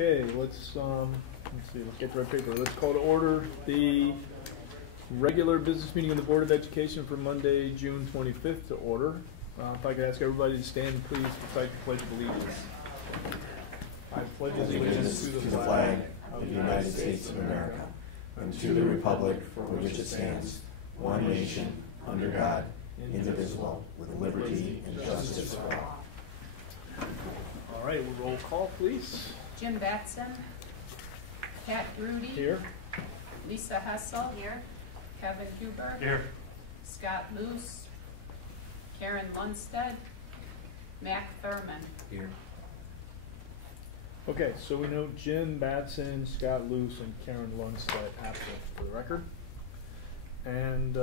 Okay, let's see, let's get to our paper. Let's call to order the regular business meeting of the Board of Education for Monday, June 25th to order. If I could ask everybody to stand, please, recite the Pledge of Allegiance. I pledge allegiance to the flag of the United States of America and to the republic for which it stands, one nation, under God, indivisible, with liberty and justice for all. All right, we'll roll call, please. Jim Batson, Pat Rudy, Here. Lisa Hessel, here. Kevin Huber, Here. Scott Luce, Karen Lundstedt, Mac Thurman. Here. Okay, so we know Jim Batson, Scott Luce, and Karen Lundstedt absent for the record. And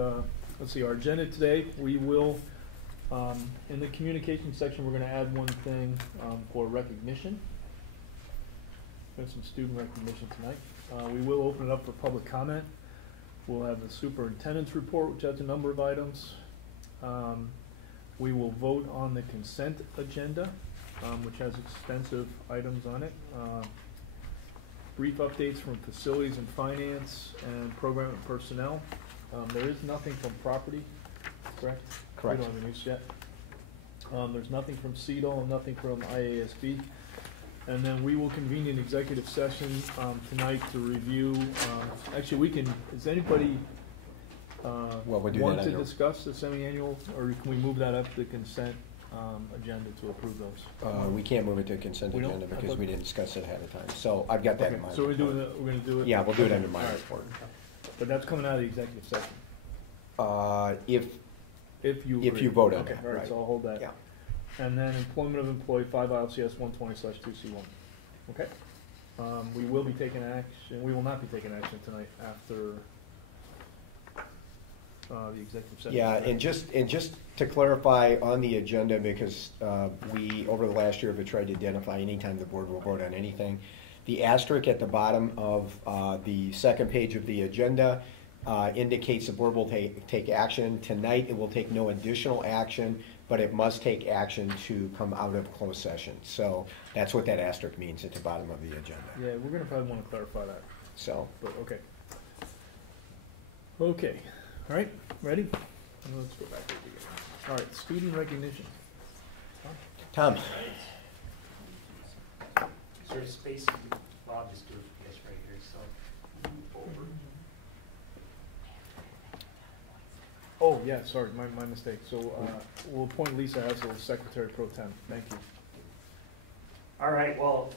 let's see, our agenda today, we will, in the communication section, we're going to add one thing for recognition. We have some student recognition tonight. We will open it up for public comment. We'll have the superintendent's report, which has a number of items. We will vote on the consent agenda, which has extensive items on it. Brief updates from facilities and finance and program and personnel. There is nothing from property, correct? Correct. We don't have the news yet. There's nothing from CEDAW and nothing from IASB. And then we will convene an executive session tonight to review. Actually, we can. Does anybody want to discuss the semi-annual, or can we move that up to the consent agenda to approve those? We can't move it to consent agenda because we didn't discuss it ahead of time. So I've got that in mind. So we're doing it. We're going to do it. Yeah, we'll do it under my report. But that's coming out of the executive session. If you vote on okay, it, all right. right. So I'll hold that. Yeah. And then employment of employee 5 ILCS 120/2C1. Okay. We will be taking action. We will not be taking action tonight after the executive session. Yeah, and just to clarify on the agenda, because we over the last year have tried to identify anytime the board will vote on anything. The asterisk at the bottom of the second page of the agenda indicates the board will take action. Tonight it will take no additional action, but it must take action to come out of closed session. So that's what that asterisk means at the bottom of the agenda. Yeah, we're going to probably want to clarify that. So, but okay. Okay. All right. Ready? Let's go back to the beginning. All right. Student recognition. Tom. Is there a space? Well, I'll just do it for this right here. So move over. Oh, yeah, sorry, my mistake. So we'll appoint Lisa Hessel as Secretary Pro Tem. Thank you. All right, well,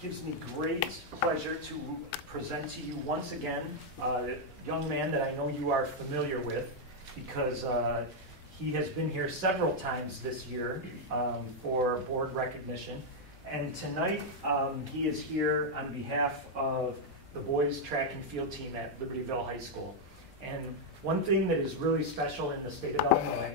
gives me great pleasure to present to you once again a young man that I know you are familiar with because he has been here several times this year for board recognition. And tonight he is here on behalf of the boys track and field team at Libertyville High School. And one thing that is really special in the state of Illinois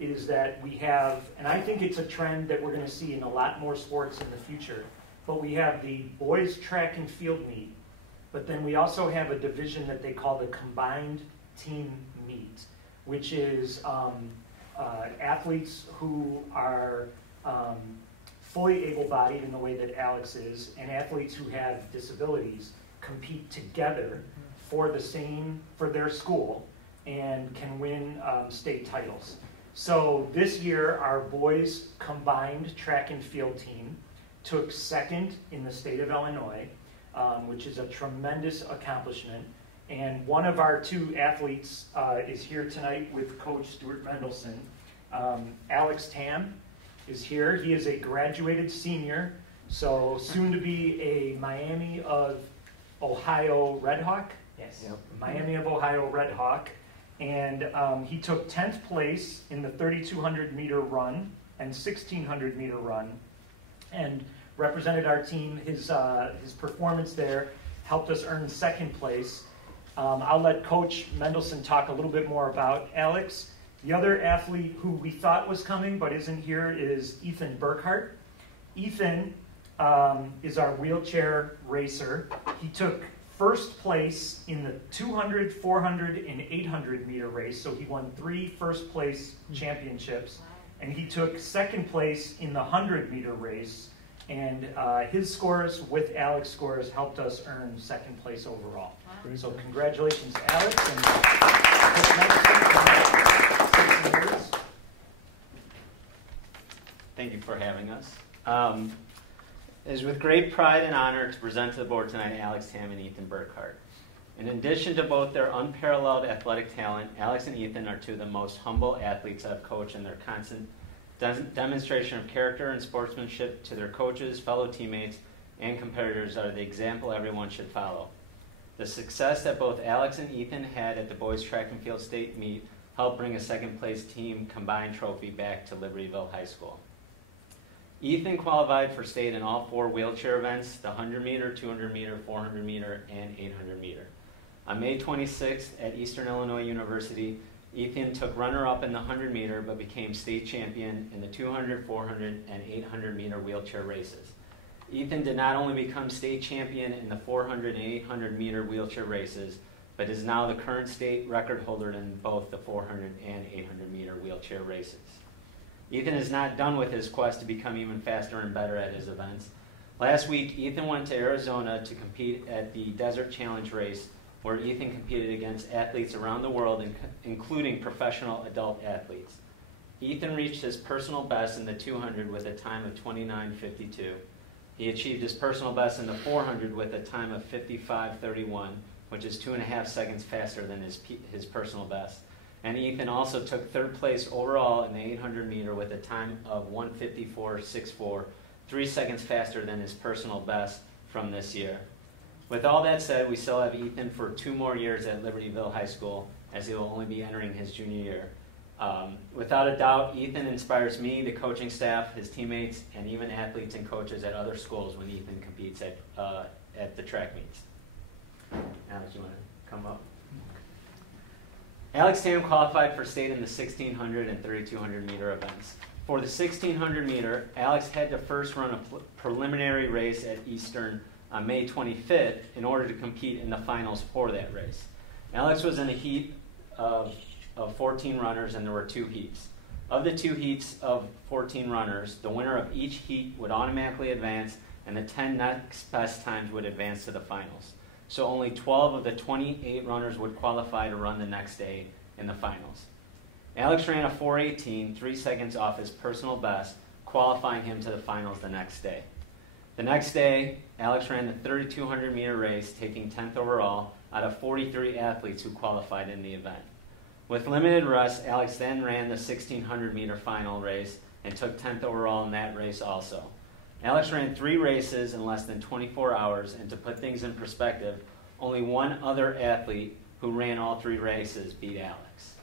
is that we have, and I think it's a trend that we're going to see in a lot more sports in the future, but we have the boys track and field meet, but then we also have a division that they call the combined team meet, which is athletes who are fully able-bodied in the way that Alex is, and athletes who have disabilities compete together for their school and can win state titles. So this year, our boys combined track and field team took second in the state of Illinois, which is a tremendous accomplishment. And one of our two athletes is here tonight with Coach Stuart Mendelson. Alex Tam is here. He is a graduated senior, so soon to be a Miami of Ohio Redhawk. Yes, yep. Miami of Ohio Redhawk. And he took 10th place in the 3,200 meter run and 1,600 meter run and represented our team. His performance there helped us earn second place. I'll let Coach Mendelson talk a little bit more about Alex. The other athlete who we thought was coming but isn't here is Ethan Burkhart. Ethan is our wheelchair racer. He took first place in the 200, 400, and 800 meter race, so he won 3 first place championships, and he took second place in the 100 meter race And his scores with Alex's scores helped us earn second place overall. Great. So congratulations, Alex. And thank you for having us. It is with great pride and honor to present to the board tonight Alex Tam and Ethan Burkhart. In addition to both their unparalleled athletic talent, Alex and Ethan are two of the most humble athletes I've coached, and their constant demonstration of character and sportsmanship to their coaches, fellow teammates, and competitors are the example everyone should follow. The success that both Alex and Ethan had at the boys track and field state meet helped bring a second place team combined trophy back to Libertyville High School. Ethan qualified for state in all 4 wheelchair events, the 100 meter, 200 meter, 400 meter, and 800 meter. On May 26th at Eastern Illinois University, Ethan took runner-up in the 100 meter but became state champion in the 200, 400, and 800 meter wheelchair races. Ethan did not only become state champion in the 400 and 800 meter wheelchair races, but is now the current state record holder in both the 400 and 800 meter wheelchair races. Ethan is not done with his quest to become even faster and better at his events. Last week, Ethan went to Arizona to compete at the Desert Challenge race, where Ethan competed against athletes around the world, including professional adult athletes. Ethan reached his personal best in the 200 with a time of 29:52. He achieved his personal best in the 400 with a time of 55:31, which is 2.5 seconds faster than his personal best. And Ethan also took 3rd place overall in the 800 meter with a time of 1:54.64, 3 seconds faster than his personal best from this year. With all that said, we still have Ethan for 2 more years at Libertyville High School, as he will only be entering his junior year. Without a doubt, Ethan inspires me, the coaching staff, his teammates, and even athletes and coaches at other schools when Ethan competes at the track meets. Alex, you want to come up? Alex Tam qualified for state in the 1600 and 3200 meter events. For the 1600 meter, Alex had to first run a preliminary race at Eastern on May 25th in order to compete in the finals for that race. Alex was in a heat of 14 runners, and there were 2 heats. Of the 2 heats of 14 runners, the winner of each heat would automatically advance, and the 10 next best times would advance to the finals. So only 12 of the 28 runners would qualify to run the next day in the finals. Alex ran a 4:18, 3 seconds off his personal best, qualifying him to the finals the next day. The next day, Alex ran the 3200 meter race, taking 10th overall out of 43 athletes who qualified in the event. With limited rest, Alex then ran the 1600 meter final race and took 10th overall in that race also. Alex ran 3 races in less than 24 hours, and to put things in perspective, only one other athlete who ran all 3 races beat Alex.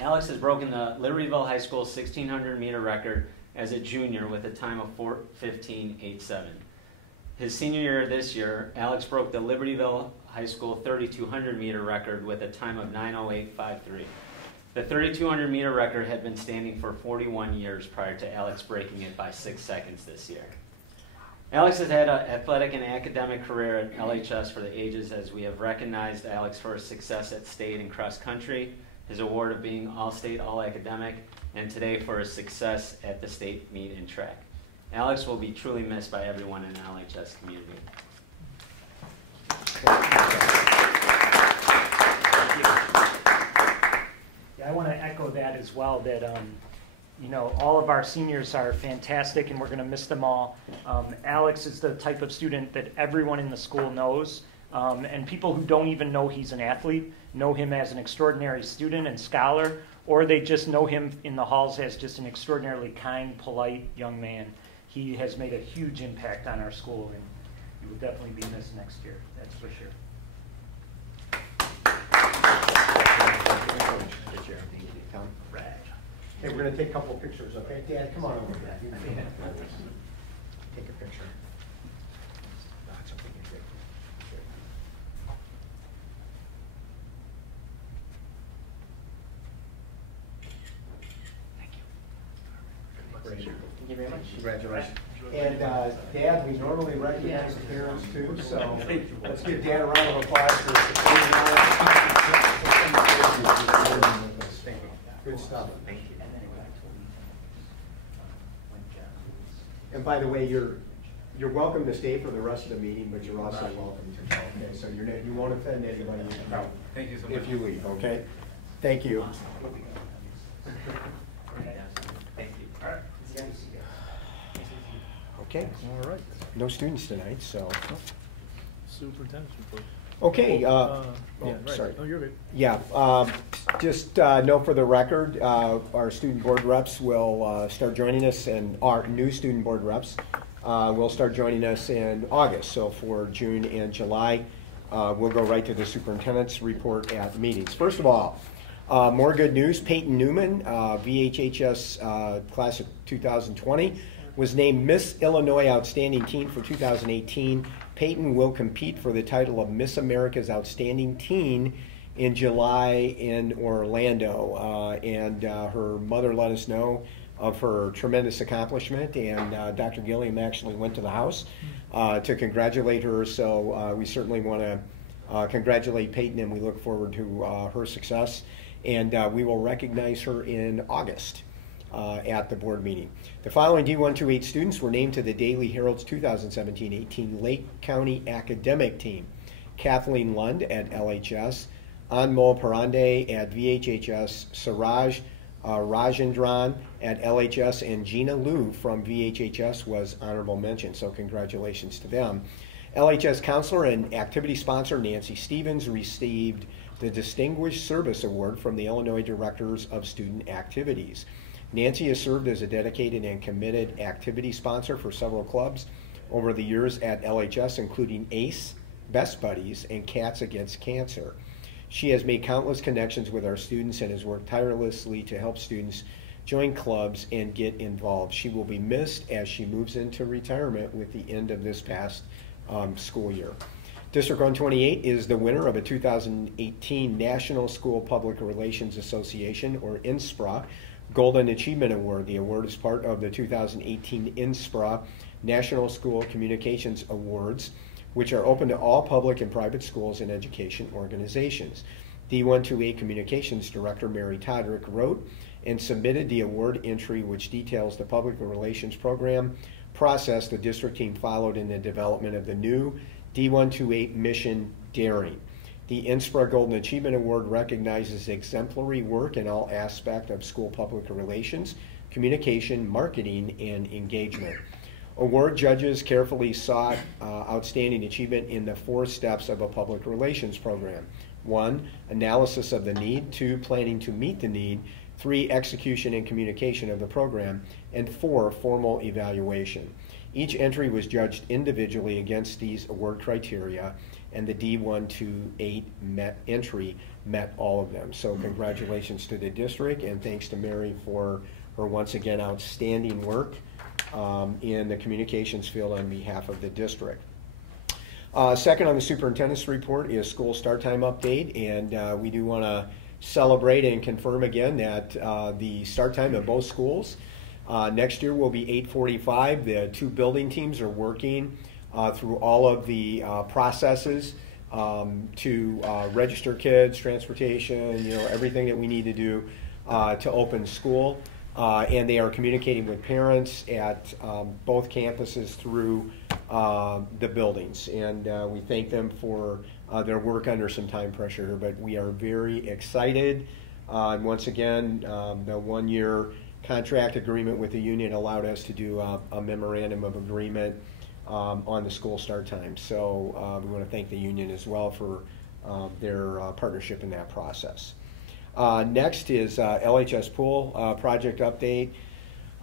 Alex has broken the Libertyville High School 1600 meter record as a junior with a time of 4:15.87. His senior year this year, Alex broke the Libertyville High School 3200 meter record with a time of 9:08.53. The 3200 meter record had been standing for 41 years prior to Alex breaking it by 6 seconds this year. Alex has had an athletic and academic career at LHS for the ages, as we have recognized Alex for his success at state and cross country, his award of being all-state, all-academic, and today for his success at the state meet in track. Alex will be truly missed by everyone in the LHS community. Yeah, I want to echo that as well, that all of our seniors are fantastic, and we're going to miss them all. Alex is the type of student that everyone in the school knows, and people who don't even know he's an athlete know him as an extraordinary student and scholar, or they just know him in the halls as just an extraordinarily kind, polite young man. He has made a huge impact on our school, and he will definitely be missed next year, that's for sure. Tom? Hey, we're going to take a couple of pictures, okay? Dad, come on over here. Take a picture. Thank you very much. Congratulations. And Dad, we normally recognize parents too, so let's give Dad a round of applause for good stuff. Thank you. And by the way, you're welcome to stay for the rest of the meeting, but you're also welcome to go. Okay, so you won't offend anybody Thank you so much. if you leave. Okay, thank you. Thank you. All right. Okay, All right. no students tonight, so. Superintendent's report. Okay, Yeah, right. sorry. No, you're good. Yeah, just note for the record, our student board reps will start joining us, and our new student board reps will start joining us in August. So for June and July, we'll go right to the superintendent's report at meetings. First of all, more good news. Peyton Newman, VHHS class of 2020, was named Miss Illinois Outstanding Teen for 2018. Peyton will compete for the title of Miss America's Outstanding Teen in July in Orlando. And her mother let us know of her tremendous accomplishment, and Dr. Gilliam actually went to the house to congratulate her. So we certainly want to congratulate Peyton, and we look forward to her success. And we will recognize her in August at the board meeting. The following D128 students were named to the Daily Herald's 2017-18 Lake County Academic Team. Kathleen Lund at LHS, Anmol Parande at VHHS, Suraj Rajendran at LHS, and Gina Liu from VHHS was honorable mention, so congratulations to them. LHS counselor and activity sponsor Nancy Stevens received the Distinguished Service Award from the Illinois Directors of Student Activities. Nancy has served as a dedicated and committed activity sponsor for several clubs over the years at LHS, including ACE, Best Buddies, and Cats Against Cancer. She has made countless connections with our students and has worked tirelessly to help students join clubs and get involved. She will be missed as she moves into retirement with the end of this past school year. District 128 is the winner of a 2018 National School Public Relations Association, or NSPRA, Golden Achievement Award. The award is part of the 2018 NSPRA National School Communications Awards, which are open to all public and private schools and education organizations. D128 Communications Director Mary Todrick wrote and submitted the award entry, which details the public relations program process the district team followed in the development of the new D128 mission Daring. The NSPRA Golden Achievement Award recognizes exemplary work in all aspects of school public relations, communication, marketing, and engagement. Award judges carefully sought outstanding achievement in the 4 steps of a public relations program. 1, analysis of the need. 2, planning to meet the need. 3, execution and communication of the program. And 4, formal evaluation. Each entry was judged individually against these award criteria, and the D128 entry met all of them. So congratulations to the district, and thanks to Mary for her once again outstanding work in the communications field on behalf of the district. Second on the superintendent's report is school start time update, and we do want to celebrate and confirm again that the start time of both schools next year will be 8:45. The 2 building teams are working through all of the processes to register kids, transportation, everything that we need to do to open school. And they are communicating with parents at both campuses through the buildings. And we thank them for their work under some time pressure, but we are very excited. And once again, the 1-year contract agreement with the union allowed us to do a memorandum of agreement on the school start time. So we want to thank the union as well for their partnership in that process. Next is LHS pool project update.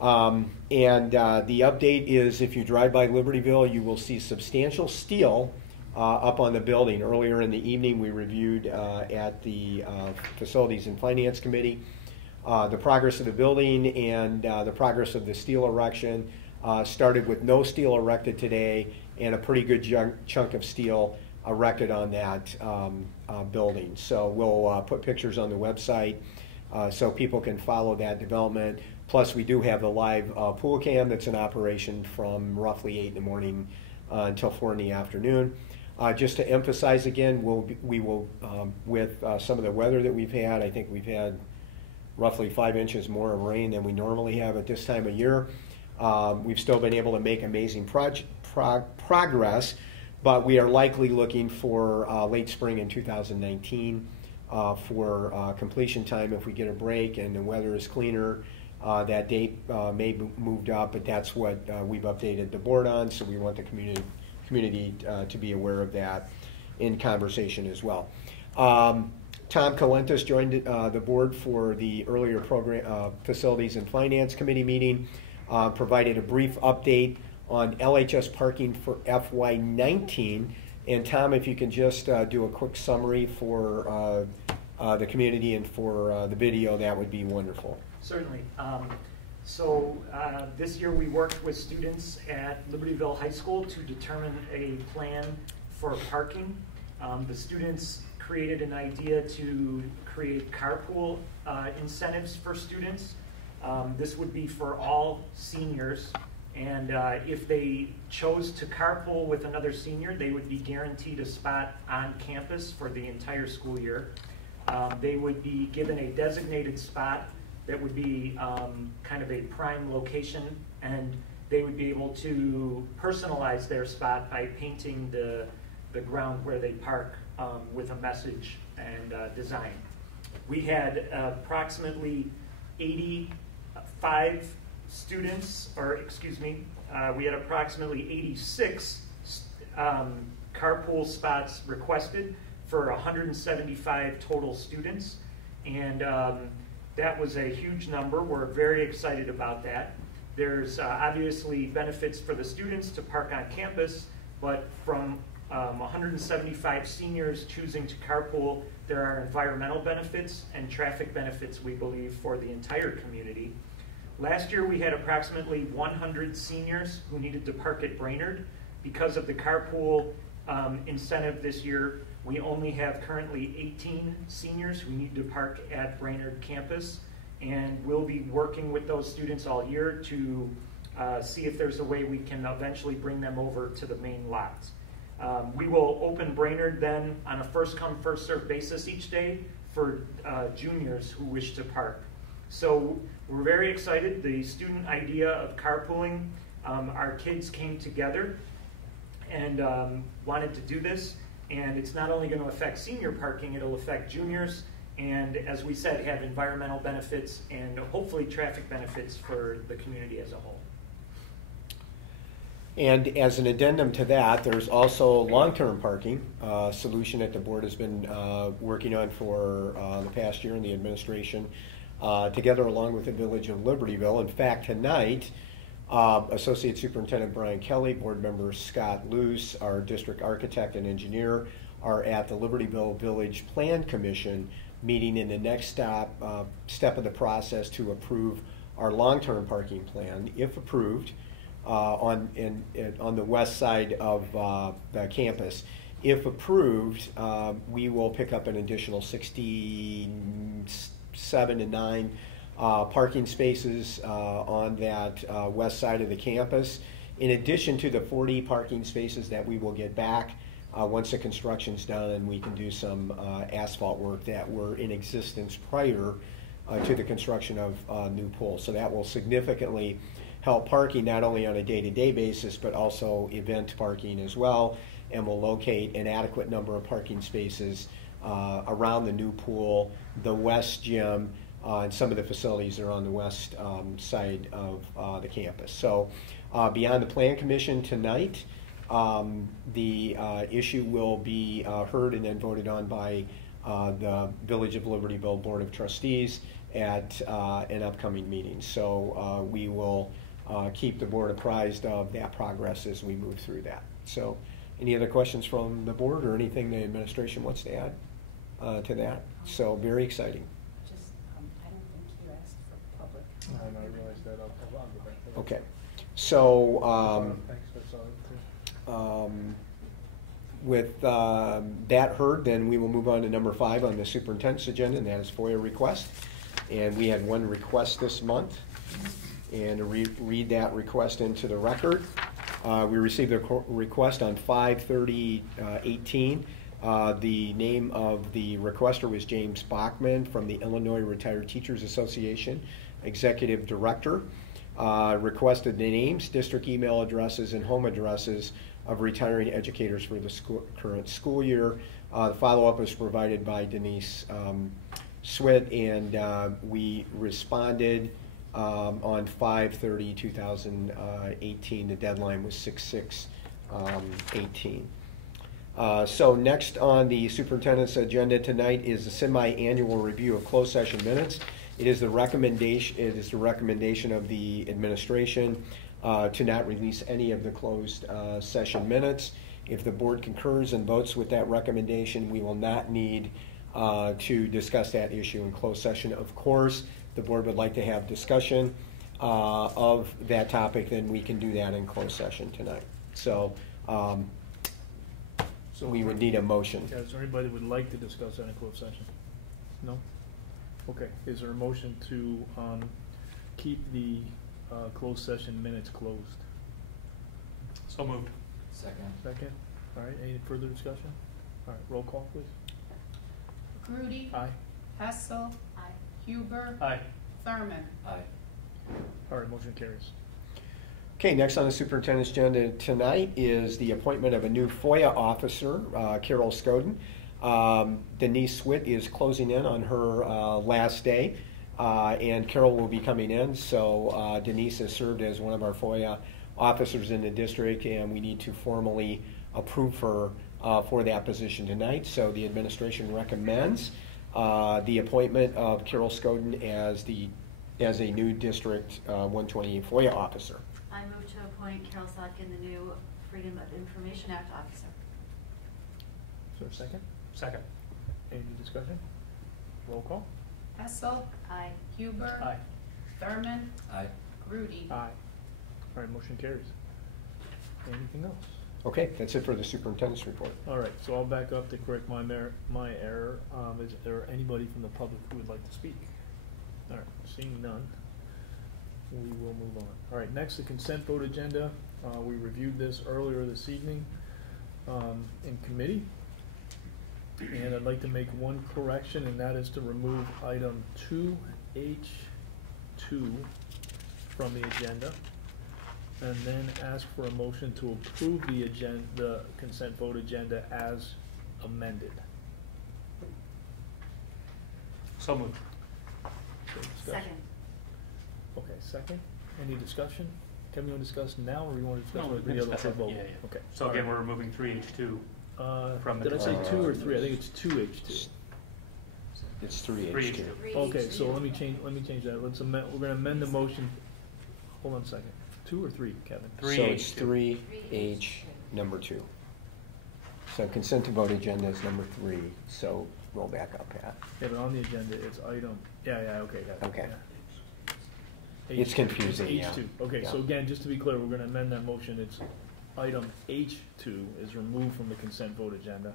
And the update is, if you drive by Libertyville, you will see substantial steel up on the building. Earlier in the evening, we reviewed at the Facilities and Finance Committee the progress of the building and the progress of the steel erection. Started with no steel erected today and a pretty good chunk of steel erected on that building. So we'll put pictures on the website so people can follow that development. Plus, we do have the live pool cam that's in operation from roughly 8 in the morning until 4 in the afternoon. Just to emphasize again, we will with some of the weather that we've had, I think we've had roughly 5 inches more of rain than we normally have at this time of year. We've still been able to make amazing progress, but we are likely looking for late spring in 2019 for completion time. If we get a break and the weather is cleaner, that date may be moved up, but that's what we've updated the board on, so we want the community to be aware of that in conversation as well. Tom Colentus joined the board for the earlier program Facilities and Finance Committee meeting, provided a brief update on LHS parking for FY19. And Tom, if you can just do a quick summary for the community and for the video, that would be wonderful. Certainly. This year we worked with students at Libertyville High School to determine a plan for parking. The students created an idea to create carpool incentives for students. This would be for all seniors, and if they chose to carpool with another senior, they would be guaranteed a spot on campus for the entire school year. They would be given a designated spot that would be kind of a prime location, and they would be able to personalize their spot by painting the ground where they park with a message and design. We had approximately 85 students, or excuse me, we had approximately 86 carpool spots requested for 175 total students, and that was a huge number. We're very excited about that. There's obviously benefits for the students to park on campus, but from 175 seniors choosing to carpool, there are environmental benefits and traffic benefits, we believe, for the entire community. Last year we had approximately 100 seniors who needed to park at Brainerd. Because of the carpool incentive this year, we only have currently 18 seniors who need to park at Brainerd campus, and we'll be working with those students all year to see if there's a way we can eventually bring them over to the main lots. We will open Brainerd then on a first-come, first-served basis each day for juniors who wish to park. So we're very excited. The student idea of carpooling, our kids came together and wanted to do this. And it's not only going to affect senior parking, it'll affect juniors, and as we said, have environmental benefits and hopefully traffic benefits for the community as a whole. And as an addendum to that, there's also long-term parking solution that the board has been working on for the past year in the administration, together along with the Village of Libertyville. In fact, tonight, Associate Superintendent Brian Kelly, Board Member Scott Luce, our District Architect and Engineer, are at the Libertyville Village Plan Commission meeting in the next step of the process to approve our long-term parking plan. If approved, on the west side of the campus. If approved, we will pick up an additional 67 to 9 parking spaces on that west side of the campus, in addition to the 40 parking spaces that we will get back once the construction's done and we can do some asphalt work that were in existence prior to the construction of new pools. So that will significantly help parking not only on a day-to-day basis but also event parking as well, and will locate an adequate number of parking spaces around the new pool, the west gym, and some of the facilities that are on the west side of the campus. So beyond the Plan Commission tonight, the issue will be heard and then voted on by the Village of Libertyville Board of Trustees at an upcoming meeting. So we will keep the board apprised of that progress as we move through that. So any other questions from the board or anything the administration wants to add to that? So very exciting. Just, I don't think you asked for public. I realized that. I'll go back to that. Okay. So Thanks, that's all. with that heard, then we will move on to number 5 on the superintendent's agenda, and that is FOIA request. And we had one request this month, and to read that request into the record. We received a request on 5/30/18. The name of the requester was James Bachman from the Illinois Retired Teachers Association, Executive Director. requested the names, district email addresses, and home addresses of retiring educators for the current school year. The follow-up was provided by Denise Swit, and we responded on 5/30/2018. The deadline was 6/6/18. So next on the superintendent's agenda tonight is the semi-annual review of closed session minutes. It is the recommendation of the administration to not release any of the closed session minutes. If the board concurs and votes with that recommendation, we will not need to discuss that issue in closed session. Of course, the board would like to have discussion of that topic, then we can do that in closed session tonight. So we would need a motion. Yeah, is there anybody that would like to discuss that in closed session? No? Okay, is there a motion to keep the closed session minutes closed? So moved. Second. Second? All right, any further discussion? All right, roll call, please. Grudy. Aye. Hessel. Aye. Huber. Aye. Thurman. Aye. All right, motion carries. Okay, next on the superintendent's agenda tonight is the appointment of a new FOIA officer, Carol Scoden. Denise Swit is closing in on her last day, and Carol will be coming in. So Denise has served as one of our FOIA officers in the district, and we need to formally approve her for that position tonight. So the administration recommends the appointment of Carol Scoden as a new District 128 FOIA officer. I move to appoint Carol Sotkin, the new Freedom of Information Act officer. Is there a second? Second. Any discussion? Roll call. Hessel. Aye. Huber. Aye. Thurman. Aye. Grudy. Aye. All right, motion carries. Anything else? Okay, that's it for the superintendent's report. All right, so I'll back up to correct my error. Is there anybody from the public who would like to speak? All right, seeing none, we will move on. All right, next, the consent vote agenda. We reviewed this earlier this evening in committee. And I'd like to make one correction, and that is to remove item 2H2 from the agenda, and then ask for a motion to approve the consent vote agenda as amended. So moved. Okay, discussion. Second. Okay, second. Any discussion? Kevin, you want to discuss now, or you want to discuss No, we with can the other discuss it. vote? Yeah, yeah. Okay. So all again, right. we're removing 3H2. From the Did I say consent. 2 or 3? I think it's 2H2. It's 3H2. 3H2. Okay, so let me change that. Let's amend, we're gonna amend the motion. Hold on a second. 2 or 3, Kevin? So it's 3H number 2. So consent to vote agenda is number 3, so roll back up, Pat. Yeah, but on the agenda, it's item, okay, got it. Okay. yeah. It's H2, confusing, it's yeah. H2. Okay, so Yeah. again, just to be clear, we're gonna amend that motion. It's item H2 is removed from the consent vote agenda,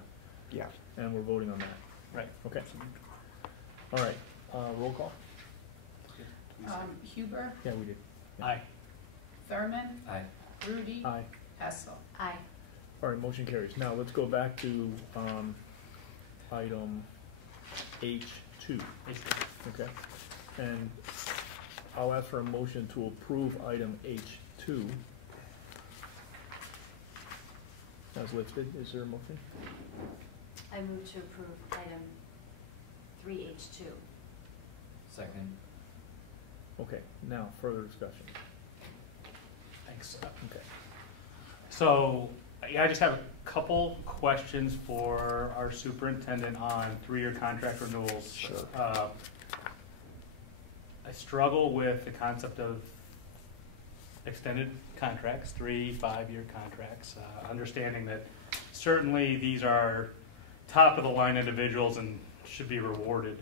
Yeah. and we're voting on that. Right. Okay. All right, roll call? Huber. Yeah, we did. Aye. Thurman. Aye. Grudy. Aye. Hessel. Aye. All right, motion carries. Now, let's go back to item H2, okay? And I'll ask for a motion to approve item H2 as listed. Is there a motion? I move to approve item 3H2. Second. Okay, now, further discussion. Thanks. Okay. So, yeah, I just have a couple questions for our superintendent on 3-year contract renewals. Sure. I struggle with the concept of extended contracts, 3-5-year contracts, understanding that certainly these are top-of-the-line individuals and should be rewarded.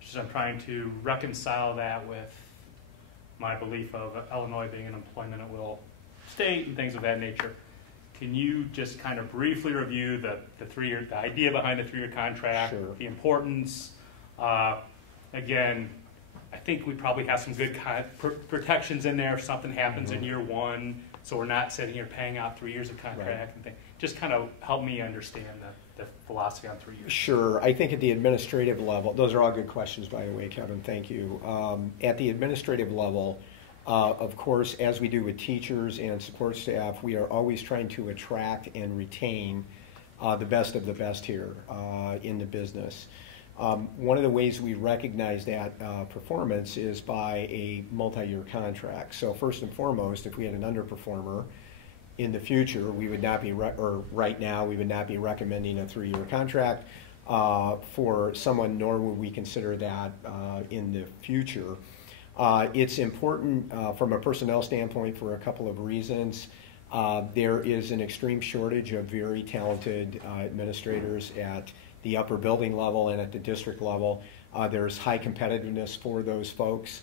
Just I'm trying to reconcile that with my belief of Illinois being an employment at will state and things of that nature. Can you just kind of briefly review the idea behind the 3-year contract, Sure. the importance? Again, I think we probably have some good protections in there if something happens in year 1, so we're not sitting here paying out 3 years of contract Right. and things. Just kind of help me understand the philosophy on 3 years. Sure. I think at the administrative level, those are all good questions, by the way, Kevin. Thank you. At the administrative level, Of course, as we do with teachers and support staff, we are always trying to attract and retain the best of the best here in the business. One of the ways we recognize that performance is by a multi-year contract. So first and foremost, if we had an underperformer, in the future, we would not be, or right now, we would not be recommending a 3-year contract for someone, nor would we consider that in the future. It's important from a personnel standpoint for a couple of reasons. There is an extreme shortage of very talented administrators at the upper building level and at the district level. There's high competitiveness for those folks.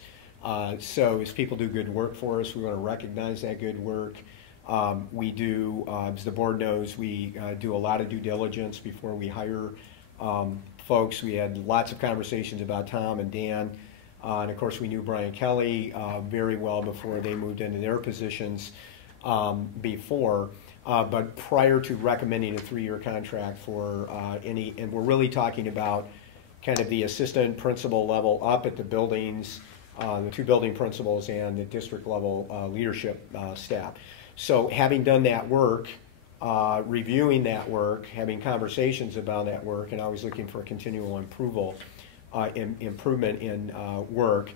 So as people do good work for us, we want to recognize that good work. We do, as the board knows, we do a lot of due diligence before we hire folks. We had lots of conversations about Tom and Dan. And of course, we knew Brian Kelly very well before they moved into their positions before. But prior to recommending a 3-year contract for any, and we're really talking about kind of the assistant principal level up at the buildings, the 2 building principals and the district level leadership staff. So having done that work, reviewing that work, having conversations about that work, and always looking for continual improvement in work,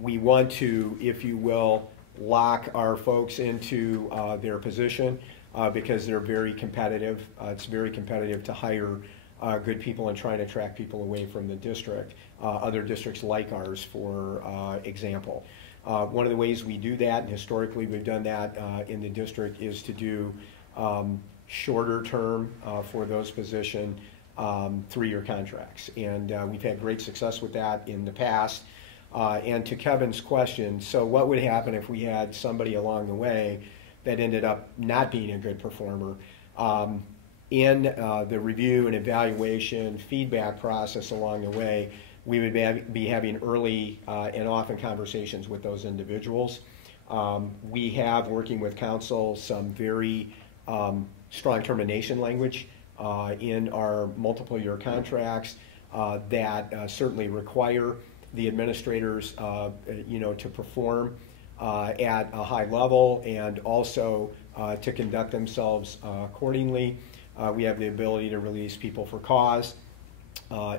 we want to, if you will, lock our folks into their position because they're very competitive. It's very competitive to hire good people and try to attract people away from the district, other districts like ours, for example. One of the ways we do that, and historically we've done that in the district, is to do shorter term for those positions, 3-year contracts. And we've had great success with that in the past. And to Kevin's question, so what would happen if we had somebody along the way that ended up not being a good performer? In the review and evaluation feedback process along the way, we would be having early and often conversations with those individuals. We have, working with council, some very strong termination language in our multiple year contracts that certainly require the administrators to perform at a high level and also to conduct themselves accordingly. We have the ability to release people for cause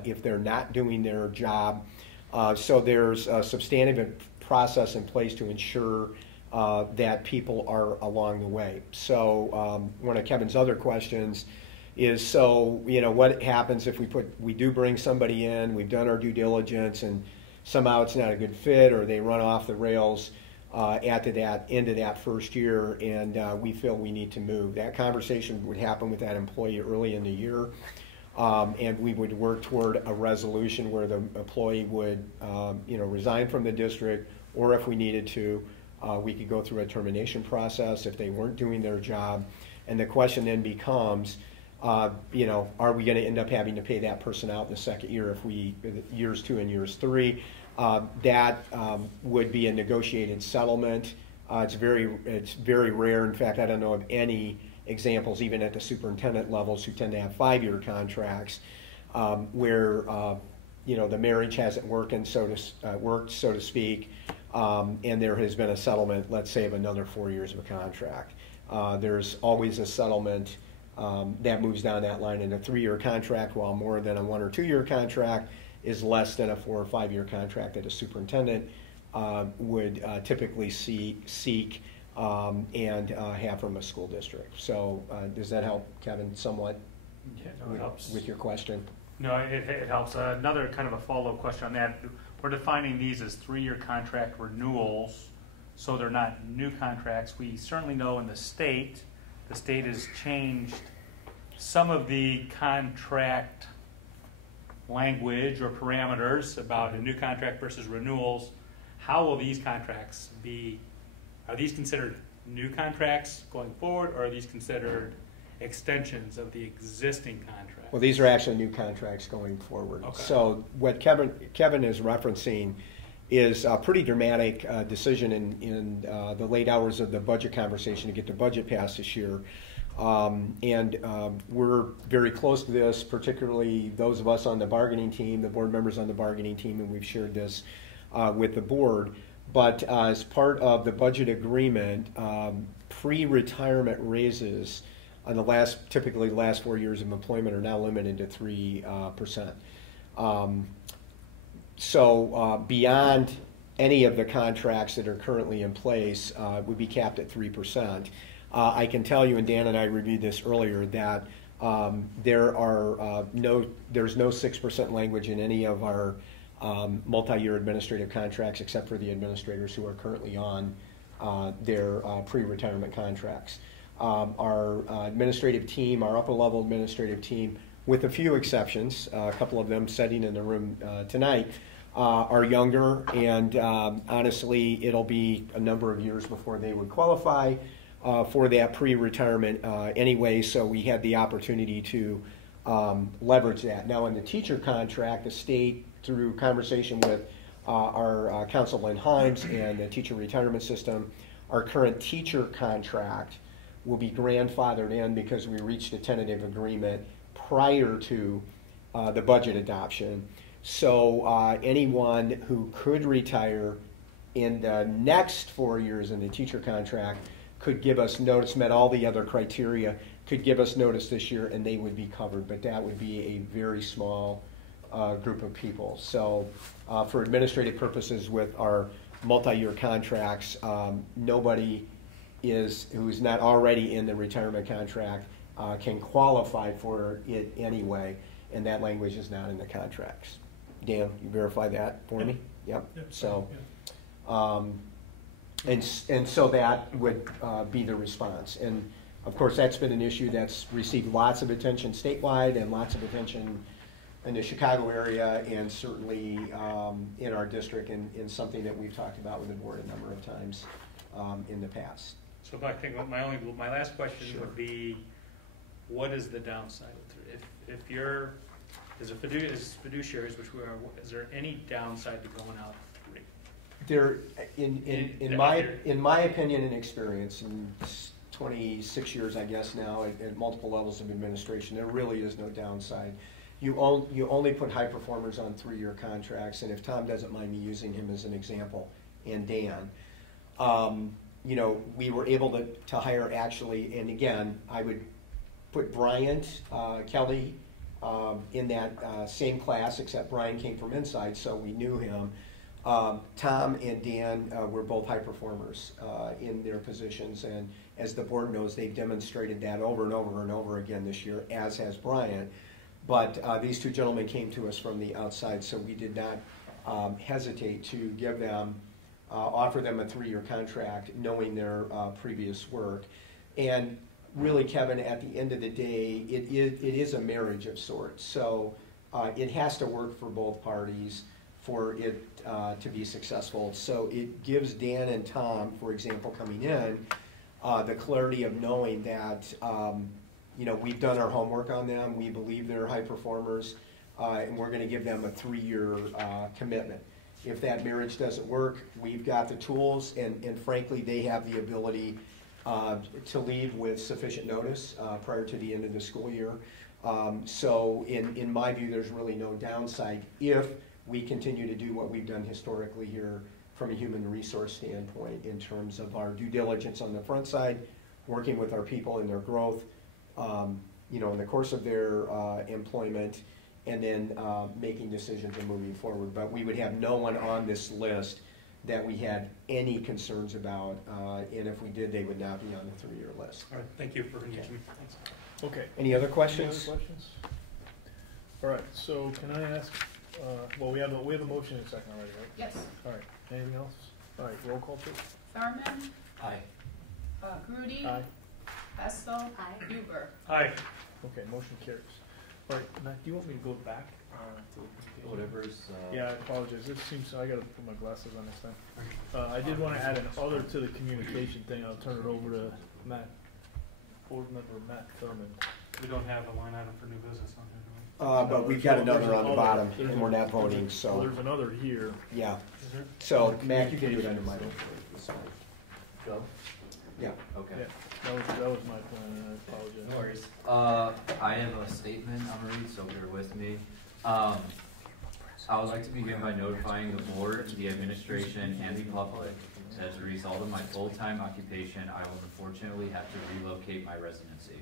if they're not doing their job. So there's a substantive process in place to ensure that people are along the way. So one of Kevin's other questions is, so what happens if we do bring somebody in, we've done our due diligence, and somehow it's not a good fit, or they run off the rails at the end of that first year, and we feel we need to move. That conversation would happen with that employee early in the year, and we would work toward a resolution where the employee would resign from the district, or if we needed to, we could go through a termination process if they weren't doing their job. And the question then becomes, are we going to end up having to pay that person out in the second year if years 2 and years 3? That would be a negotiated settlement. It's very rare. In fact, I don't know of any examples, even at the superintendent levels, who tend to have 5-year contracts where the marriage hasn't worked, so to speak, and there has been a settlement, let's say, of another 4 years of a contract. There's always a settlement that moves down that line in a 3-year contract, while more than a 1 or 2 year contract is less than a 4 or 5 year contract that a superintendent would typically seek and have from a school district. So does that help, Kevin, somewhat? Yeah, no, it helps. With your question? No, it helps. Another kind of a follow-up question on that. We're defining these as 3-year contract renewals, so they're not new contracts. We certainly know in the state has changed some of the contract language or parameters about a new contract versus renewals. How will these contracts be? Are these considered new contracts going forward, or are these considered extensions of the existing contract? Well, these are actually new contracts going forward. Okay. So what Kevin is referencing is a pretty dramatic decision in the late hours of the budget conversation to get the budget passed this year. We're very close to this, particularly those of us on the bargaining team, the board members on the bargaining team, and we've shared this with the board. But as part of the budget agreement, pre-retirement raises on typically the last 4 years of employment are now limited to 3%. So beyond any of the contracts that are currently in place would be capped at 3%. I can tell you, and Dan and I reviewed this earlier, that there's no 6% language in any of our multi-year administrative contracts except for the administrators who are currently on their pre-retirement contracts. Our administrative team, our upper-level administrative team, with a few exceptions, a couple of them sitting in the room tonight, are younger, and honestly, it'll be a number of years before they would qualify for that pre-retirement anyway, so we had the opportunity to leverage that. Now, in the teacher contract, the state, through conversation with our counsel, Lynn Himes, and the teacher retirement system, our current teacher contract will be grandfathered in because we reached a tentative agreement prior to the budget adoption. So anyone who could retire in the next 4 years in the teacher contract could give us notice, met all the other criteria, could give us notice this year, and they would be covered. But that would be a very small group of people. So for administrative purposes with our multi-year contracts, nobody who's not already in the retirement contract can qualify for it anyway, and that language is not in the contracts. Dan, you verify that for me? Yep. So, and so that would be the response. And of course, that's been an issue that's received lots of attention statewide and lots of attention in the Chicago area, and certainly in our district, and something that we've talked about with the board a number of times in the past. So I think my last question Sure. would be, what is the downside? If you're as fiduciaries, which we are, is there any downside to going out 3? There, in my opinion and experience, in 26 years, I guess now, at multiple levels of administration, there really is no downside. You only put high performers on 3-year contracts, and if Tom doesn't mind me using him as an example, and Dan, we were able to hire actually, and again, I would put Bryant Kelly in that same class, except Brian came from inside, so we knew him. Tom and Dan were both high performers in their positions, and as the board knows, they've demonstrated that over and over and over again this year, as has Brian. But these two gentlemen came to us from the outside, so we did not hesitate to give them, offer them a 3-year contract, knowing their previous work. And really, Kevin, at the end of the day, it is a marriage of sorts. So it has to work for both parties for it to be successful. So it gives Dan and Tom, for example, coming in, the clarity of knowing that we've done our homework on them, we believe they're high performers, and we're going to give them a 3-year commitment. If that marriage doesn't work, we've got the tools, and frankly, they have the ability to leave with sufficient notice prior to the end of the school year. So in my view, there's really no downside if we continue to do what we've done historically here from a human resource standpoint in terms of our due diligence on the front side, working with our people in their growth, in the course of their employment, and then making decisions and moving forward. But we would have no one on this list that we had any concerns about, and if we did, they would not be on the 3-year list. All right, thank you for engaging me. Thanks. Okay. Any other questions? Any other questions? All right, so can I ask, well, we have a motion and a second already, right? Yes. All right, anything else? All right, roll call, please. Thurman, Aye. Grudy. Aye. Hessel. Aye. Huber. Aye. Okay, motion carries. All right, Matt, do you want me to go back? To Whatever's, Yeah, I apologize. It seems, I gotta put my glasses on this time. I did want to add an other to the communication thing. I'll turn it over to Matt, board member Matt Thurman. We don't have a line item for new business on here, do But we've got another on the bottom, and we're not voting, Well, so, there's another here. yeah. we? Is there? So, Matt, you can do it under my. Go? Yeah. Okay. Yeah, that was my plan, and I apologize. No worries. I have a statement I'm gonna read, so bear with me. I would like to begin by notifying the board, the administration, and the public that as a result of my full-time occupation, I will unfortunately have to relocate my residency.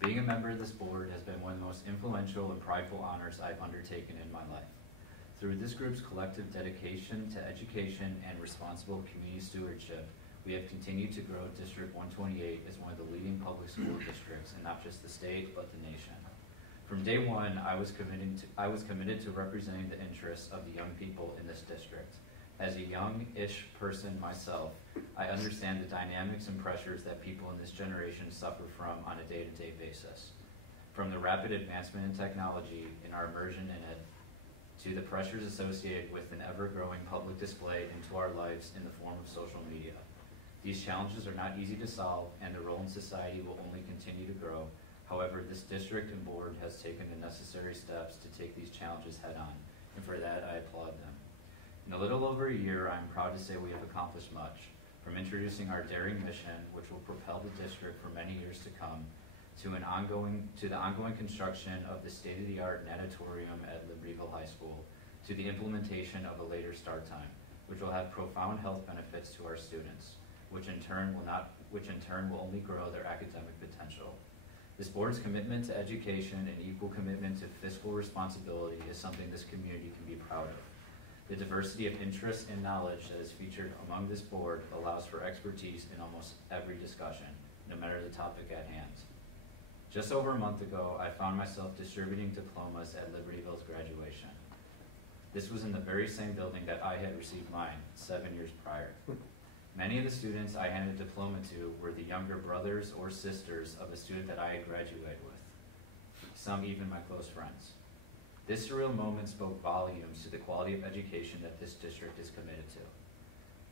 Being a member of this board has been one of the most influential and prideful honors I've undertaken in my life. Through this group's collective dedication to education and responsible community stewardship, we have continued to grow District 128 as one of the leading public school districts in not just the state, but the nation. From day one, I was committed to representing the interests of the young people in this district. As a young-ish person myself, I understand the dynamics and pressures that people in this generation suffer from on a day-to-day basis. From the rapid advancement in technology and our immersion in it, to the pressures associated with an ever-growing public display into our lives in the form of social media. These challenges are not easy to solve, and the role in society will only continue to grow. However, this district and board has taken the necessary steps to take these challenges head-on, and for that I applaud them. In a little over a year, I am proud to say we have accomplished much, from introducing our daring mission, which will propel the district for many years to come, to the ongoing construction of the state-of-the-art natatorium at Libertyville High School, to the implementation of a later start time, which will have profound health benefits to our students, which in turn will only grow their academic potential. This board's commitment to education and equal commitment to fiscal responsibility is something this community can be proud of. The diversity of interests and knowledge that is featured among this board allows for expertise in almost every discussion, no matter the topic at hand. Just over a month ago, I found myself distributing diplomas at Libertyville's graduation. This was in the very same building that I had received mine 7 years prior. Many of the students I handed a diploma to were the younger brothers or sisters of a student that I had graduated with, some even my close friends. This surreal moment spoke volumes to the quality of education that this district is committed to.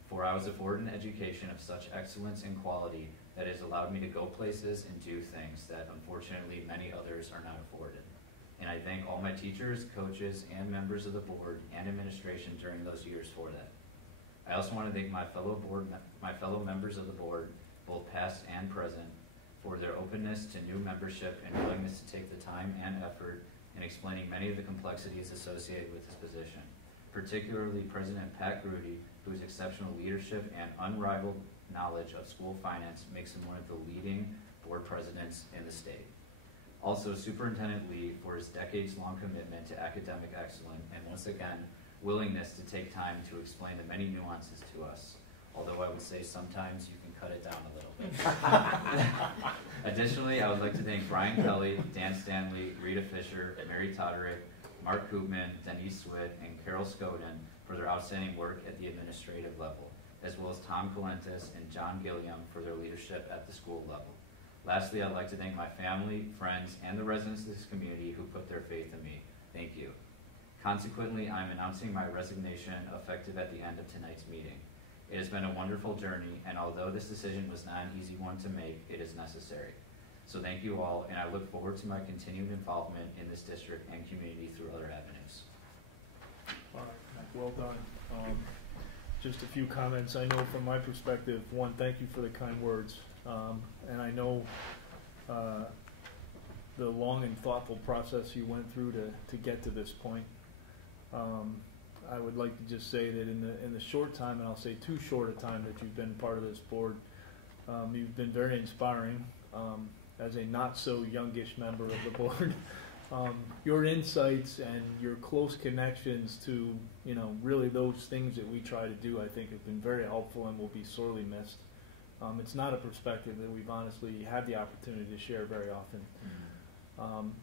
For I was afforded an education of such excellence and quality that has allowed me to go places and do things that unfortunately many others are not afforded. And I thank all my teachers, coaches, and members of the board and administration during those years for that. I also want to thank my fellow members of the board, both past and present, for their openness to new membership and willingness to take the time and effort in explaining many of the complexities associated with this position, particularly President Pat Grudy, whose exceptional leadership and unrivaled knowledge of school finance makes him one of the leading board presidents in the state. Also, Superintendent Lee for his decades-long commitment to academic excellence and once again, willingness to take time to explain the many nuances to us, although I would say sometimes you can cut it down a little bit. Additionally, I would like to thank Brian Kelly, Dan Stanley, Rita Fisher, Mary Toderick, Mark Koopman, Denise Swit, and Carol Skoden for their outstanding work at the administrative level, as well as Tom Calentis and John Gilliam for their leadership at the school level. Lastly, I'd like to thank my family, friends, and the residents of this community who put their faith in me. Thank you. Consequently, I'm announcing my resignation effective at the end of tonight's meeting. It has been a wonderful journey, and although this decision was not an easy one to make, it is necessary. So thank you all, and I look forward to my continued involvement in this district and community through other avenues. All right, well done. Just a few comments. I know from my perspective, one, thank you for the kind words. And I know the long and thoughtful process you went through to get to this point. I would like to just say that in the short time, and I'll say too short a time that you've been part of this board, you've been very inspiring as a not so youngish member of the board. Your insights and your close connections to, really those things that we try to do, I think have been very helpful and will be sorely missed. It's not a perspective that we've honestly had the opportunity to share very often.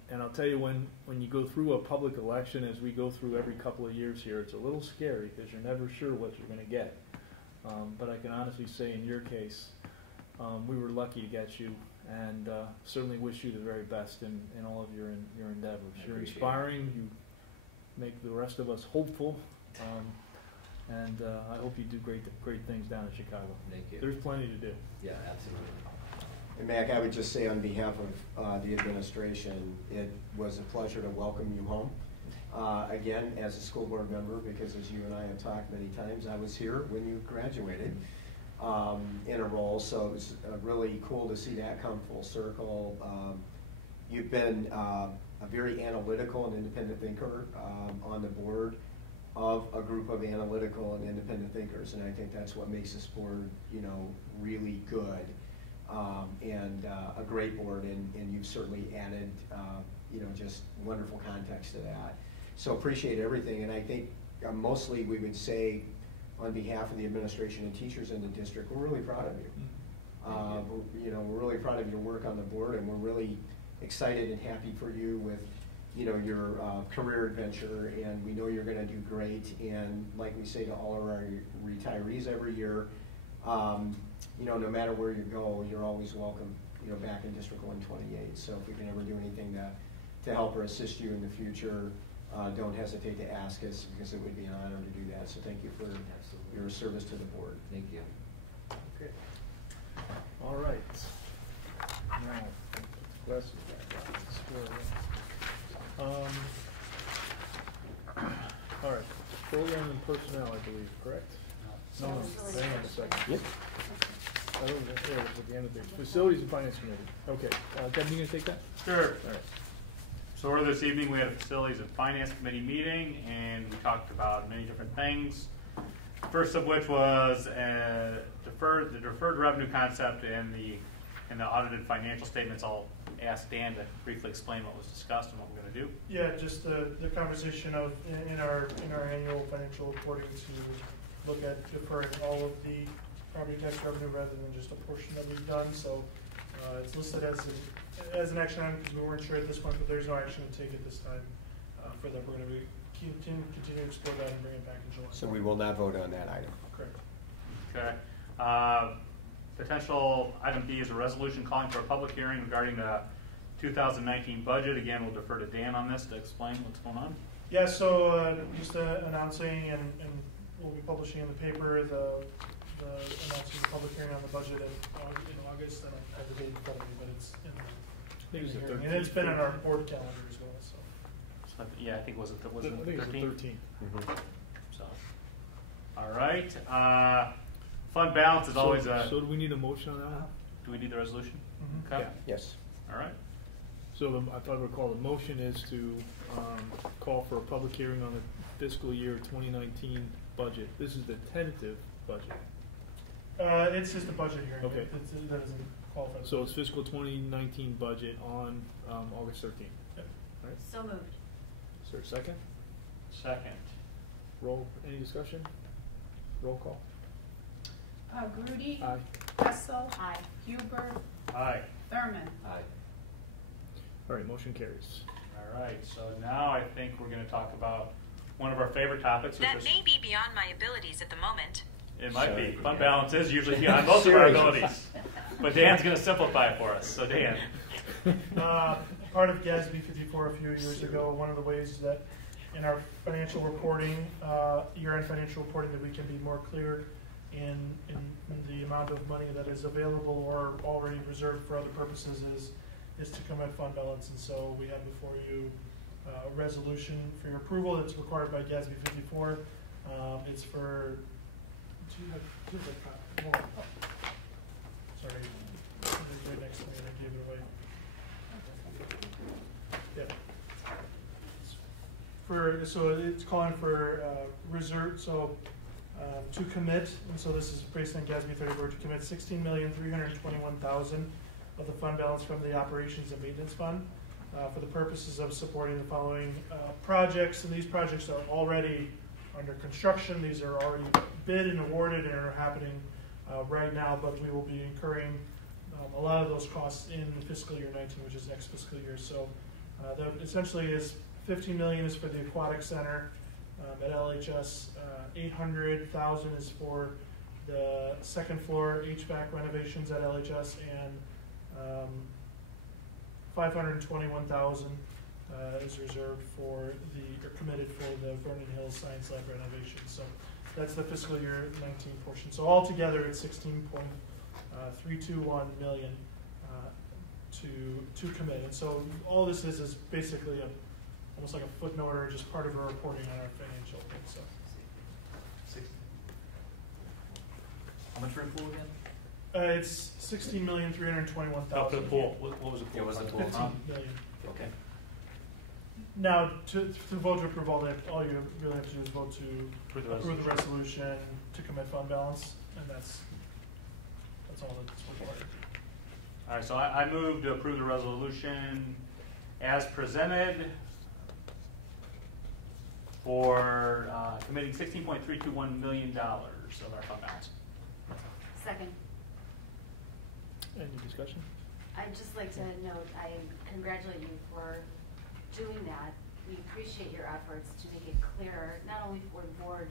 And I'll tell you, when you go through a public election, as we go through every couple of years here, it's a little scary because you're never sure what you're going to get. But I can honestly say in your case, we were lucky to get you, and certainly wish you the very best in all of your endeavors. You're inspiring. You make the rest of us hopeful. And I hope you do great things down in Chicago. Thank you. There's plenty to do. Yeah, absolutely. And Mac, I would just say on behalf of the administration, it was a pleasure to welcome you home again as a school board member, because as you and I have talked many times, I was here when you graduated in a role, so it was really cool to see that come full circle. You've been a very analytical and independent thinker on the board of a group of analytical and independent thinkers, and I think that's what makes this board, really good and a great board. And you've certainly added, just wonderful context to that. So appreciate everything, and I think mostly we would say, on behalf of the administration and teachers in the district, we're really proud of you. We're really proud of your work on the board, and we're really excited and happy for you with, your career adventure, and we know you're going to do great. And like we say to all of our retirees every year, no matter where you go, you're always welcome, back in District 128. So if we can ever do anything to help or assist you in the future, don't hesitate to ask us, because it would be an honor to do that. So thank you for your service to the board. Thank you. Okay. All right. Now, glasses back on. All right. Program and personnel, I believe, correct? No, hang on a second. Yep. I don't know, it was at the end of the Facilities and Finance Committee. Okay. Kevin, you gonna take that? Sure. All right. So earlier this evening, we had a Facilities and Finance Committee meeting, and we talked about many different things. First of which was the deferred revenue concept and the audited financial statements. I'll ask Dan to briefly explain what was discussed and what we're going to do. Yeah, just the conversation of in our annual financial reporting to look at deferring all of the property tax revenue rather than just a portion that we've done. So it's listed as an action item because we weren't sure at this point, but there's no action to take at this time for that. We're going to continue to explore that and bring it back in July. So we will not vote on that item. Correct. Okay. Potential item B is a resolution calling for a public hearing regarding the 2019 budget. Again, we'll defer to Dan on this to explain what's going on. Yeah, so just announcing and we'll be publishing in the paper the announcing the public hearing on the budget in August. I don't have the date in front of me, but it's in the hearing. And it's been on our board calendar as well. So Yeah, I think was it the 13th? I think it's the 13th. Mm-hmm. So, all right. Fund balance is always a. So do we need a motion on that one? Do we need the resolution? Mm-hmm. Okay. Yeah. Yes. All right. So I thought I recall the motion is to call for a public hearing on the fiscal year 2019 budget. This is the tentative budget. It's just a budget hearing. Okay. It doesn't qualify. So it's fiscal 2019 budget on August 13th. Yep. Right. So moved. Is there a second? Second. Roll. Any discussion? Roll call. Grudy. Aye. Hessel. Aye. Huber. Aye. Thurman. Aye. All right. Motion carries. All right. So now I think we're going to talk about one of our favorite topics. That may be beyond my abilities at the moment. It might Sorry. be. Fund balance is usually beyond most of our abilities. But Dan's going to simplify it for us. So Dan. Part of GASB 54 a few years ago, one of the ways that in our financial reporting, year-end financial reporting, that we can be more clear in the amount of money that is available or already reserved for other purposes is to come at fund balance. And so we have before you a resolution for your approval that's required by GASB 54. It's for, sorry, right next to me, and I gave it away. Yeah. So it's calling for reserve, so to commit, and so this is based on GASB 34, to commit $16,321,000 of the fund balance from the operations and maintenance fund for the purposes of supporting the following projects. And these projects are already under construction. These are already bid and awarded and are happening right now, but we will be incurring a lot of those costs in fiscal year 19, which is next fiscal year. So that essentially is $15 million is for the aquatic center at LHS. $800,000 is for the second floor HVAC renovations at LHS, and $521,000 is reserved for or committed for the Vernon Hills Science Lab renovation. So that's the fiscal year 19 portion. So altogether, it's $16.321 million to commit. And so all this is basically almost like a footnote or just part of our reporting on our financial thing. So How much for a pool again? It's 16,321,000. Oh, for the pool. What was the pool? Yeah, was the pool 15 from? million. Okay. Now, to vote to approve all you really have to do is vote to approve the resolution to commit fund balance, and that's all that's required. All right, so I move to approve the resolution as presented for committing $16.321 million of our fund balance. Second. Any discussion? I'd just like to note, I congratulate you for doing that. We appreciate your efforts to make it clearer, not only for the board,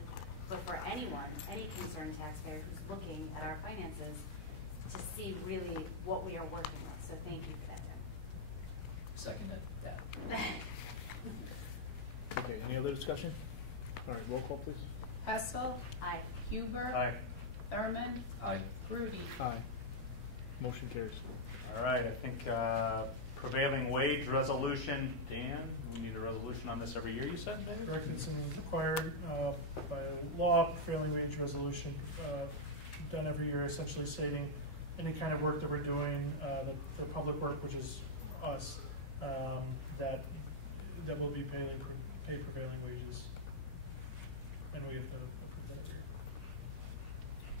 but for anyone, any concerned taxpayer who's looking at our finances to see really what we are working with. So thank you for that, Tim. Seconded that. Okay, any other discussion? All right, roll call, please. Hessel, Aye. Huber, Aye. Thurman, Aye. Grudy. Aye. Motion carries. All right, I think prevailing wage resolution, Dan, we need a resolution on this every year, you said, David? Correct, it's required by law, prevailing wage resolution, done every year, essentially stating any kind of work that we're doing, the public work, which is us, that will be paid prevailing wages. And we have to approve that every year.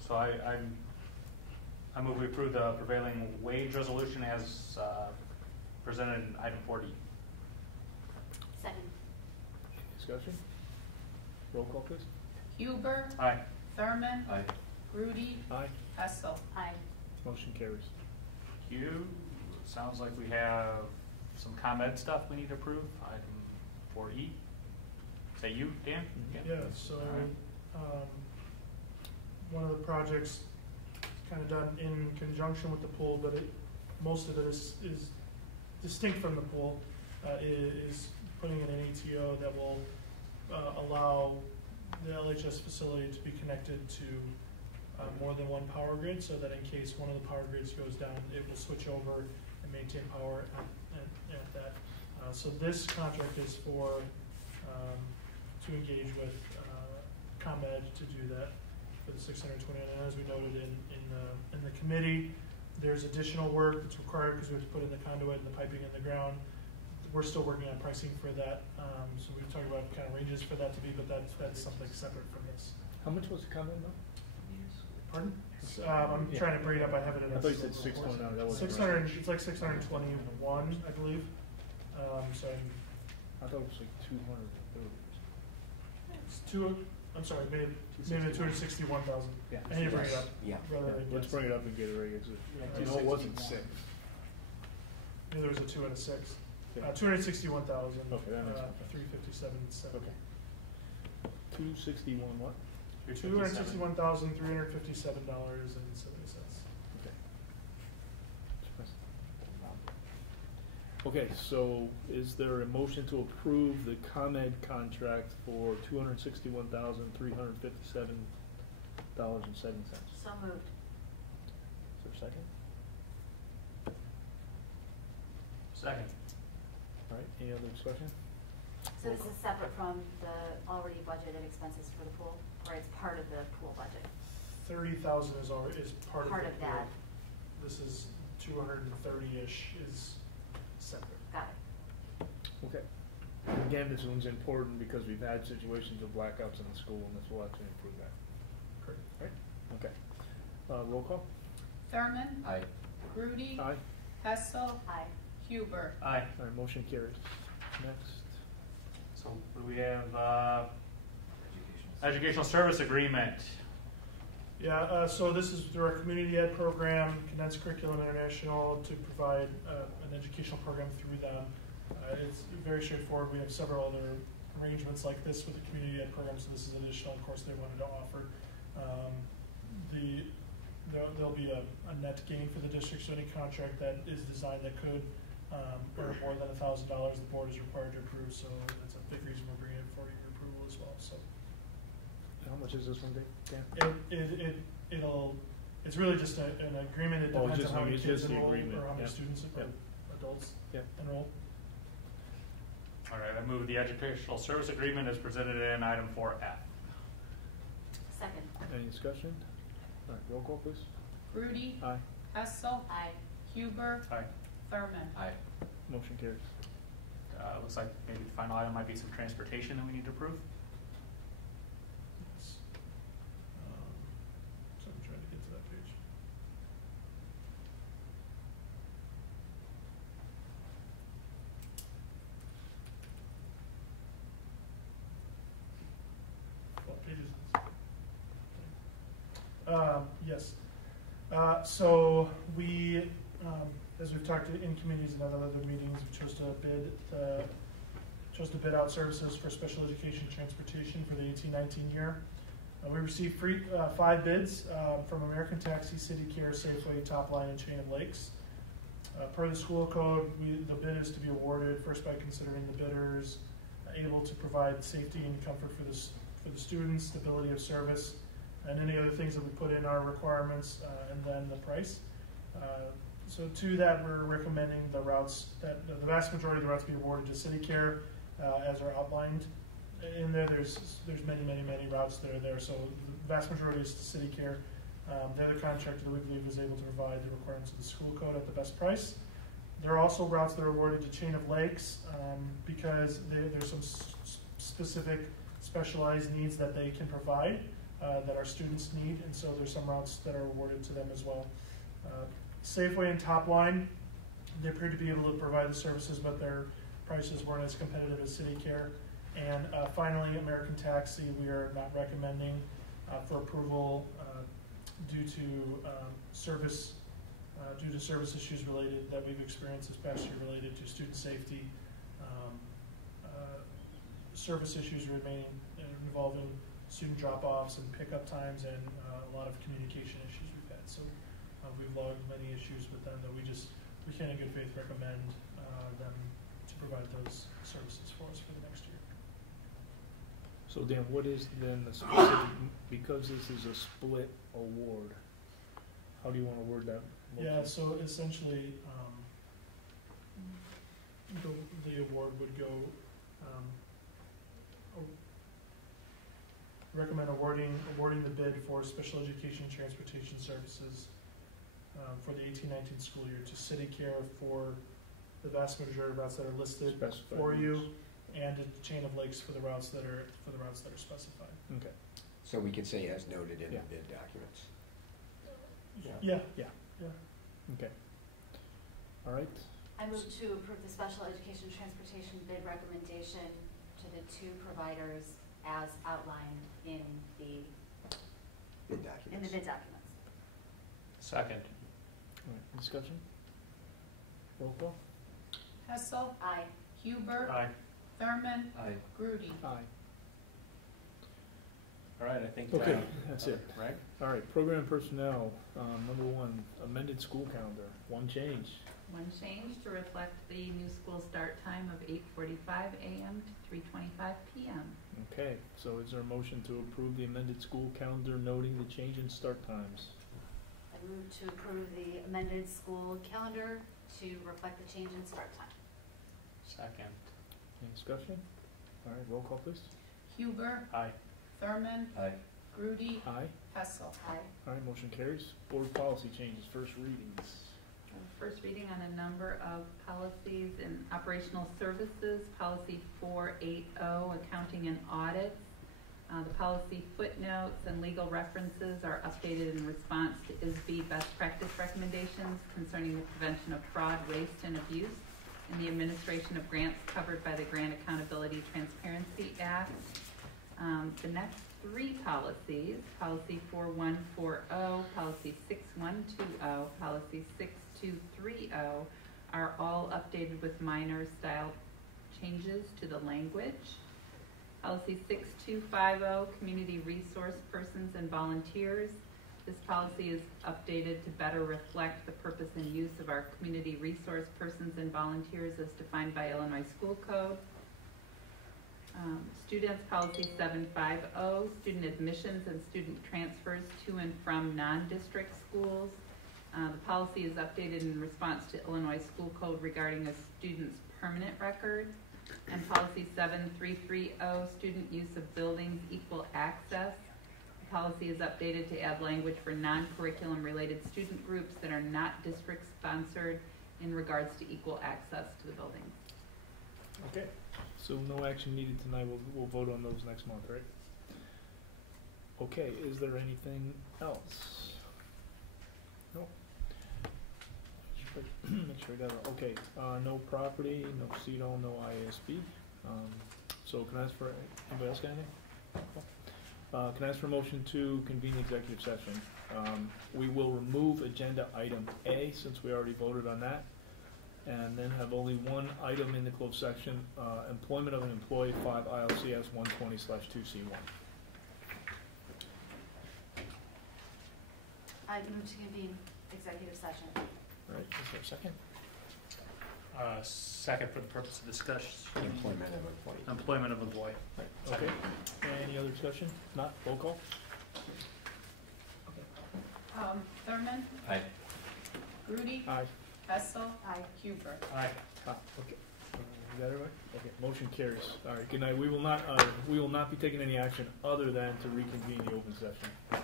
So I move we approve the prevailing wage resolution as presented in item 4D. Second. Discussion? Roll call, please. Huber, Aye. Thurman, Aye. Grudy, Aye. Hessel. Aye. Motion carries. Thank you. Sounds like we have some ComEd stuff we need to approve. Item 4E. Is that you, Dan? Yeah, so one of the projects kind of done in conjunction with the pool, but most of it is distinct from the pool, is putting in an ATO that will allow the LHS facility to be connected to more than one power grid, so that in case one of the power grids goes down, it will switch over and maintain power at that. So this contract is for to engage with ComEd to do that for the 629. And as we noted in the committee, there's additional work that's required because we have to put in the conduit and the piping in the ground. We're still working on pricing for that, so we've talked about kind of ranges for that to be, but that's something separate from this. How much was the comment though? Pardon? I'm trying to bring it up. I have it in. I thought you said 629. That wasn't 600. right. It's like 621, I believe. So I thought it was like 200. it's two. I'm sorry, maybe 261,000. Yeah. I need to bring it up. Yeah. Rather than Let's guess. bring it up and get it right. I know it wasn't 6. Maybe there was a 2 and a 6. Yeah. 261,000. Okay, that makes sense. 357.7. Okay. 261 what? $261,357.70. Okay, so is there a motion to approve the ComEd contract for $261,357.07? So moved. Is there a second? Second. All right, any other discussion? So this is separate from the already budgeted expenses for the pool, or it's part of the pool budget? 30,000 is part of the that. pool. This is 230-ish is separate. Got it. Okay. And again, this one's important because we've had situations of blackouts in the school, and this will actually improve that. Correct. Right? Okay. Roll call? Thurman, Aye. Grudy, Aye. Hessel, Aye. Huber. Aye. All right, motion carries. Next. So we have educational service agreement. Yeah, so this is through our community ed program, Condensed Curriculum International, to provide an educational program through them. It's very straightforward. We have several other arrangements like this with the community ed program, so this is additional, of course, they wanted to offer. There'll be a net gain for the district, so any contract that is designed that could earn more than $1,000, the board is required to approve, so that's a big reason we're bringing it for your approval as well. So. How much is this one, Dan? It's really just an agreement. It depends on how many kids the enroll agreement. or how many Yep. students or Yep. adults Yep. enroll. All right, I move the educational service agreement as presented in item 4F. Second. Any discussion? All right, roll call, please. Grudy. Aye. Hessel. Aye. Huber. Aye. Thurman. Aye. Motion carries. Looks like maybe the final item might be some transportation that we need to approve. Yes. So I'm trying to get to that page. What page is this? Yes. So we, as we've talked in committees and other meetings, we chose to bid out services for special education transportation for the 18-19 year. We received 5 bids from American Taxi, City Care, Safeway, Topline, and Chain of Lakes. Per the school code, the bid is to be awarded first by considering the bidders able to provide safety and comfort for the students, stability of service, and any other things that we put in our requirements, and then the price. So to that, we're recommending the routes that the vast majority of the routes be awarded to City Care, as are outlined in there. There's many routes that are there. So the vast majority is to City Care. They're the contractor that we believe is able to provide the requirements of the school code at the best price. There are also routes that are awarded to Chain of Lakes because there's some specific specialized needs that they can provide that our students need, and so there's some routes that are awarded to them as well. Safeway and Topline, they appear to be able to provide the services, but their prices weren't as competitive as City Care. And finally, American Taxi, we are not recommending for approval due to service issues related that we've experienced this past year related to student safety, service issues remaining involving student drop-offs and pickup times, and a lot of communication issues we've had. So we've logged many issues with them that we can't in good faith recommend them to provide those services for us for the next year. So Dan, what is then the specific, because this is a split award, how do you want to word that? Yeah, so essentially, the award would go, recommend awarding the bid for special education transportation services for the 18-19 school year to City Care for the vast majority of routes that are listed Specified for you, routes. and to Chain of Lakes for the routes that are specified. Okay. So we could say as noted in Yeah. the bid documents. Yeah. Okay. All right. I move to approve the special education transportation bid recommendation to the 2 providers as outlined in the Bid documents. bid documents. Second. All right. Discussion? Roll call? Hessel. Aye. Huber. Aye. Thurman. Aye. Grudy. Aye. All right, I think. Okay, that's it. Right? All right, program personnel, number 1, amended school calendar, 1 change. One change to reflect the new school start time of 8:45 a.m. to 3:25 p.m. Okay, so is there a motion to approve the amended school calendar noting the change in start times? I move to approve the amended school calendar to reflect the change in start time. Second. Any discussion? All right, roll call please. Huber. Aye. Thurman. Aye. Grudy. Aye. Hessel. Aye. All right, motion carries. Board policy changes, first readings. First reading on a number of policies in operational services, policy 480, accounting and audits. The policy footnotes and legal references are updated in response to ISB best practice recommendations concerning the prevention of fraud, waste, and abuse in the administration of grants covered by the Grant Accountability Transparency Act. The next 3 policies, policy 4140, policy 6120, policy 6230, are all updated with minor style changes to the language. Policy 6250, community resource persons and volunteers. This policy is updated to better reflect the purpose and use of our community resource persons and volunteers as defined by Illinois School Code. Students, policy 750, student admissions and student transfers to and from non-district schools. The policy is updated in response to Illinois School Code regarding a student's permanent record. And policy 7330, student use of buildings, equal access. The policy is updated to add language for non-curriculum related student groups that are not district sponsored in regards to equal access to the buildings. Okay, so no action needed tonight, we'll vote on those next month, right? Okay, is there anything else? No. Make sure I got it, okay, no property, no CEDO, no IASB, so can I ask for, anybody else got anything? Can I ask for a motion to convene the executive session? We will remove agenda item A, since we already voted on that, and then have only one item in the closed section, employment of an employee, 5 ILCS 120/2C1. I move to convene executive session. All right, is there a second? Second for the purpose of discussion. Employment of employee. Employment of employee. Okay, any other discussion? Not, roll call? Thurman, Aye. Grudy, Aye. Hessel, Aye. Huber. Aye. Okay. Is that everybody? Okay, motion carries. All right, good night. We will not be taking any action other than to reconvene the open session.